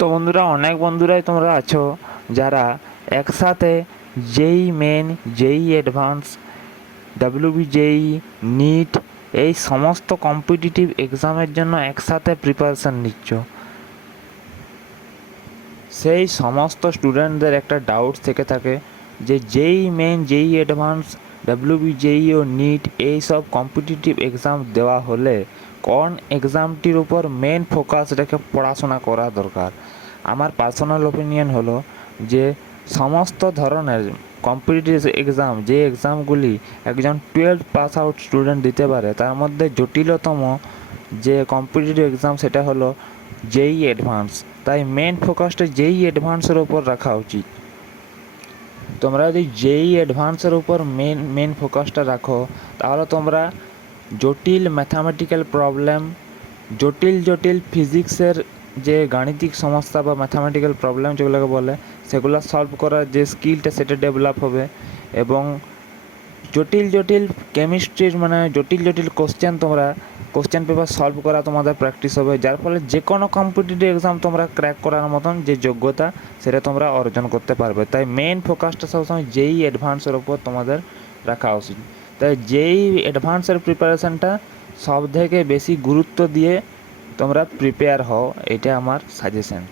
তো বন্ধুরা, অনেক বন্ধুরাই তোমরা আছো যারা একসাথে জেই মেন, জেই অ্যাডভান্স, জেই নিট এই সমস্ত কম্পিটিটিভ এক্সামের জন্য একসাথে প্রিপারেশান নিচ্ছ। সেই সমস্ত স্টুডেন্টদের একটা ডাউট থেকে থাকে যে জেই মেন, জেই অ্যাডভান্স, জেই ও নিট এই সব কম্পিটিটিভ এক্সাম দেওয়া হলে কোন এক্সামটির উপর মেন ফোকাস রেখে পড়াশোনা করা দরকার। আমার পার্সোনাল ওপিনিয়ন হলো যে সমস্ত ধরনের কম্পিটিটিভ এক্সাম, যে এক্সামগুলি একজন 12 পাস আউট স্টুডেন্ট দিতে পারে, তার মধ্যে জটিলতম যে কম্পিটিটিভ এক্সাম সেটা হলো জেই অ্যাডভান্স। তাই মেন ফোকাসটা জেই অ্যাডভান্সের উপর রাখা উচিত। তোমরা যদি জেই অ্যাডভান্সের উপর মেন ফোকাসটা রাখো, তাহলে তোমরা জটিল ম্যাথামেটিক্যাল প্রবলেম, জটিল ফিজিক্সের যে গাণিতিক সমস্যা বা ম্যাথামেটিক্যাল প্রবলেম যেগুলোকে বলে, সেগুলো সলভ করার যে স্কিলটা সেটা ডেভেলপ হবে। এবং জটিল কেমিস্ট্রির জটিল কোশ্চেন পেপার সলভ করা তোমাদের প্র্যাকটিস হবে, যার ফলে যে কোনো কম্পিটিটিভ এক্সাম তোমরা ক্র্যাক করার মতন যে যোগ্যতা সেটা তোমরা অর্জন করতে পারবে। তাই মেন ফোকাসটা সবসময় জেই অ্যাডভান্সের ওপর তোমাদের রাখা উচিত। তাই জেই অ্যাডভান্সের প্রিপারেশানটা সব থেকে বেশি গুরুত্ব দিয়ে তোমরা প্রিপেয়ার হও, এটা আমার সাজেশন।